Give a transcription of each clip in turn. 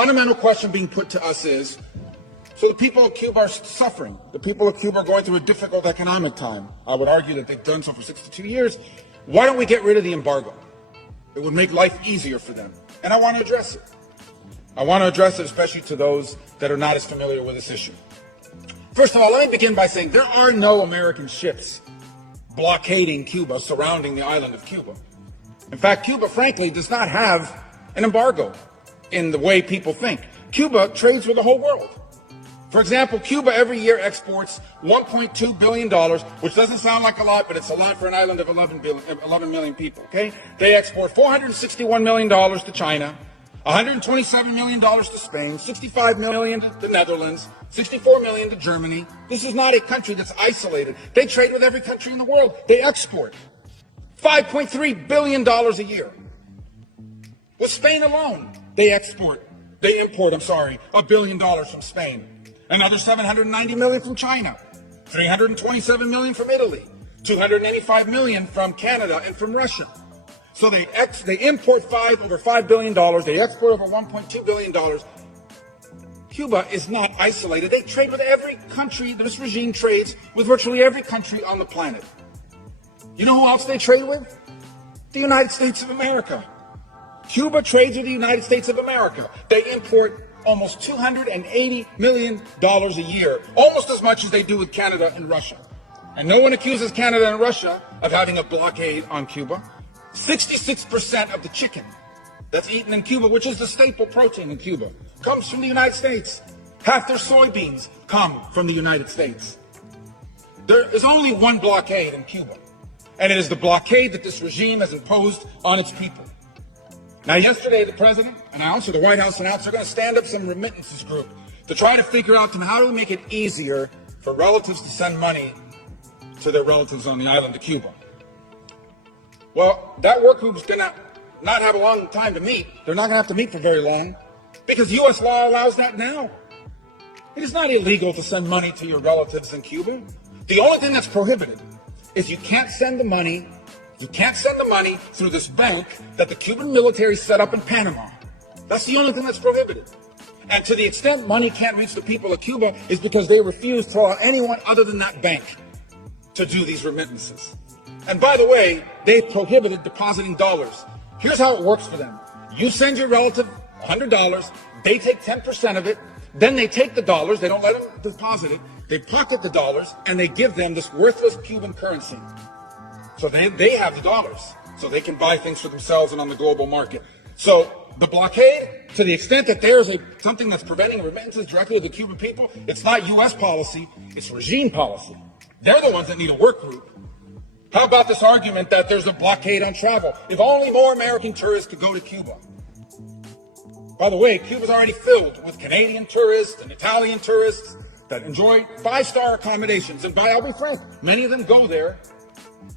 fundamental question being put to us is, so the people of Cuba are suffering. The people of Cuba are going through a difficult economic time. I would argue that they've done so for 62 years. Why don't we get rid of the embargo? It would make life easier for them. And I want to address it. I want to address it especially to those that are not as familiar with this issue. First of all, let me begin by saying there are no American ships blockading Cuba, surrounding the island of Cuba. In fact, Cuba, frankly, does not have an embargo in the way people think. Cuba trades with the whole world. For example, Cuba every year exports $1.2 billion, which doesn't sound like a lot, but it's a lot for an island of 11 million people, okay? They export $461 million to China, $127 million to Spain, $65 million to the Netherlands, $64 million to Germany. This is not a country that's isolated. They trade with every country in the world. They export $5.3 billion a year. With Spain alone, they import, $1 billion from Spain. Another $790 million from China, $327 million from Italy, $285 million from Canada and from Russia. So they import over $5 billion, they export over $1.2 billion. Cuba is not isolated. They trade with every country. This regime trades with virtually every country on the planet. You know who else they trade with? The United States of America. Cuba trades with the United States of America. They import almost $280 million a year, almost as much as they do with Canada and Russia. And no one accuses Canada and Russia of having a blockade on Cuba. 66% of the chicken that's eaten in Cuba, which is the staple protein in Cuba, comes from the United States. Half their soybeans come from the United States. There is only one blockade in Cuba, and it is the blockade that this regime has imposed on its people. Now, yesterday, the president announced, or the White House announced, they're going to stand up some remittances group to try to figure out how do we make it easier for relatives to send money to their relatives on the island of Cuba. Well, that work group's going to not have a long time to meet. They're not going to have to meet for very long because U.S. law allows that now. It is not illegal to send money to your relatives in Cuba. The only thing that's prohibited is you can't send the money through this bank that the Cuban military set up in Panama. That's the only thing that's prohibited. And to the extent money can't reach the people of Cuba is because they refuse to allow anyone other than that bank to do these remittances. And by the way, they prohibited depositing dollars. Here's how it works for them. You send your relative $100, they take 10% of it, then they take the dollars, they don't let them deposit it, they pocket the dollars, and they give them this worthless Cuban currency. So they have the dollars, so they can buy things for themselves and on the global market. So the blockade, to the extent that there's something that's preventing remittances directly to the Cuban people, it's not U.S. policy, it's regime policy. They're the ones that need a work group. How about this argument that there's a blockade on travel? If only more American tourists could go to Cuba. By the way, Cuba's already filled with Canadian tourists and Italian tourists that enjoy five-star accommodations. And I'll be frank, many of them go there.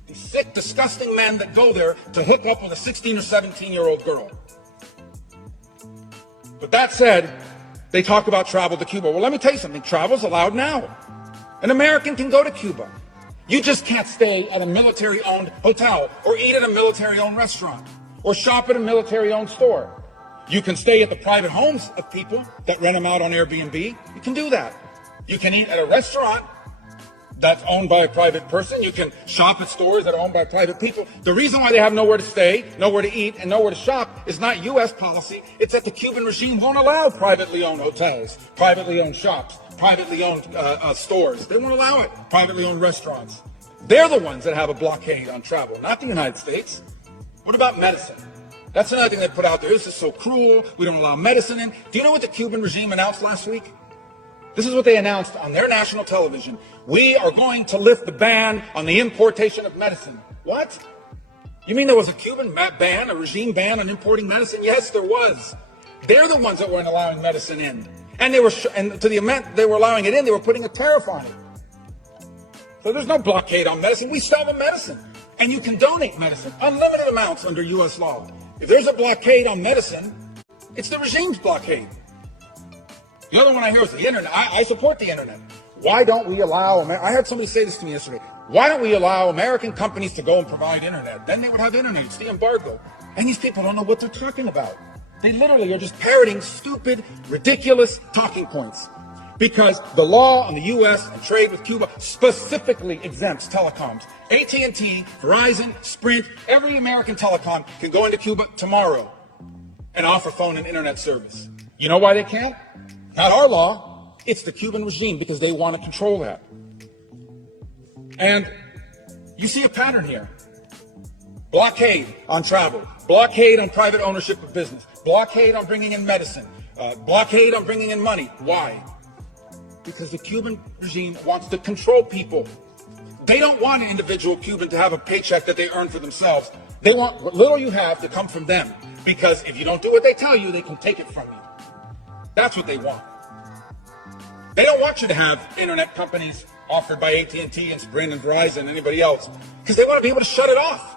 These sick, disgusting men that go there to hook up with a 16 or 17-year-old girl. But that said, they talk about travel to Cuba. Well, let me tell you something. Travel's allowed now. An American can go to Cuba. You just can't stay at a military-owned hotel or eat at a military-owned restaurant or shop at a military-owned store. You can stay at the private homes of people that rent them out on Airbnb. You can do that. You can eat at a restaurant that's owned by a private person. You can shop at stores that are owned by private people. The reason why they have nowhere to stay, nowhere to eat, and nowhere to shop is not U.S. policy. It's that the Cuban regime won't allow privately owned hotels, privately owned shops, privately owned stores. They won't allow it. Privately owned restaurants. They're the ones that have a blockade on travel, not the United States. What about medicine? That's another thing they put out there. This is so cruel. We don't allow medicine in. Do you know what the Cuban regime announced last week? This is what they announced on their national television. We are going to lift the ban on the importation of medicine. What? You mean there was a Cuban ban, a regime ban on importing medicine? Yes, there was. They're the ones that weren't allowing medicine in. And to the amount they were allowing it in, they were putting a tariff on it. So there's no blockade on medicine. We sell the medicine. And you can donate medicine, unlimited amounts under U.S. law. If there's a blockade on medicine, it's the regime's blockade. The other one I hear is the internet. I support the internet. Why don't we allow, I heard somebody say this to me yesterday, why don't we allow American companies to go and provide internet? Then they would have internet. It's the embargo. And these people don't know what they're talking about. They literally are just parroting stupid, ridiculous talking points. Because the law on the U.S. and trade with Cuba specifically exempts telecoms. AT&T, Verizon, Sprint, every American telecom can go into Cuba tomorrow and offer phone and internet service. You know why they can't? Not our law. It's the Cuban regime, because they want to control that. And you see a pattern here. Blockade on travel. Blockade on private ownership of business. Blockade on bringing in medicine. Blockade on bringing in money. Why? Because the Cuban regime wants to control people. They don't want an individual Cuban to have a paycheck that they earn for themselves. They want what little you have to come from them. Because if you don't do what they tell you, they can take it from you. That's what they want. They don't want you to have internet companies offered by AT&T and Sprint and Verizon and anybody else, because they want to be able to shut it off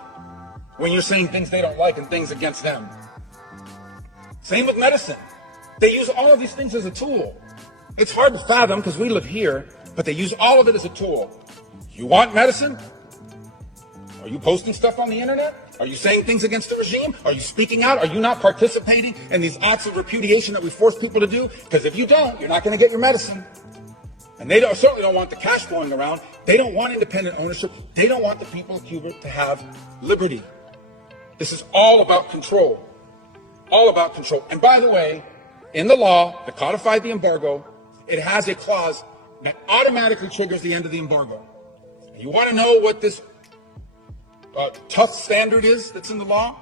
when you're saying things they don't like and things against them. Same with medicine. They use all of these things as a tool. It's hard to fathom because we live here, but they use all of it as a tool. You want medicine? Are you posting stuff on the internet? Are you saying things against the regime? Are you speaking out? Are you not participating in these acts of repudiation that we force people to do? Because if you don't, you're not going to get your medicine. And they certainly don't want the cash flowing around. They don't want independent ownership. They don't want the people of Cuba to have liberty. This is all about control. All about control. And by the way, in the law that codified the embargo, it has a clause that automatically triggers the end of the embargo. You want to know what this tough standard is that's in the law?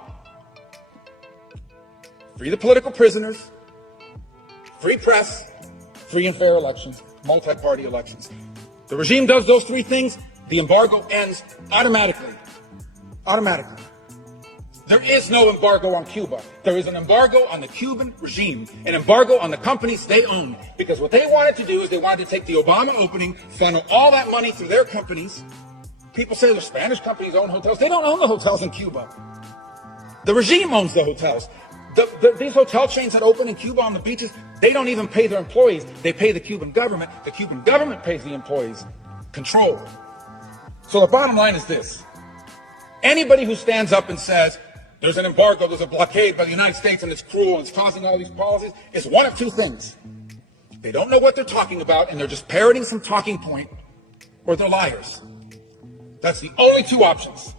Free the political prisoners, free press, free and fair elections, multi-party elections. The regime does those three things, the embargo ends automatically. Automatically. There is no embargo on Cuba. There is an embargo on the Cuban regime, an embargo on the companies they own. Because what they wanted to do is they wanted to take the Obama opening, funnel all that money through their companies. People say the Spanish companies own hotels. They don't own the hotels in Cuba. The regime owns the hotels. These hotel chains that open in Cuba on the beaches, they don't even pay their employees. They pay the Cuban government. The Cuban government pays the employees. Control. So the bottom line is this. Anybody who stands up and says, there's an embargo, there's a blockade by the United States and it's cruel and it's causing all these policies, is one of two things. They don't know what they're talking about and they're just parroting some talking point, or they're liars. That's the only two options.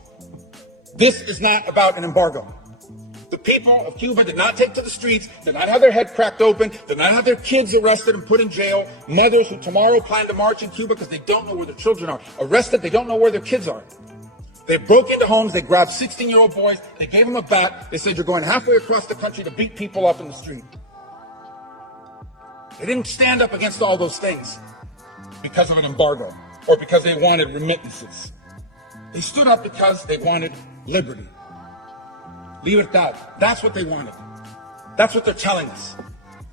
This is not about an embargo. The people of Cuba did not take to the streets, did not have their head cracked open, did not have their kids arrested and put in jail, mothers who tomorrow plan to march in Cuba because they don't know where their children are, arrested, they don't know where their kids are. They broke into homes, they grabbed 16-year-old boys, they gave them a bat, they said, you're going halfway across the country to beat people up in the street. They didn't stand up against all those things because of an embargo or because they wanted remittances. They stood up because they wanted liberty. Libertad. That's what they wanted. That's what they're telling us.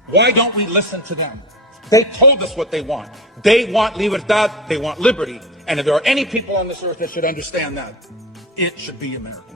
Why don't we listen to them? They told us what they want. They want libertad, they want liberty. And if there are any people on this earth that should understand that, it should be America.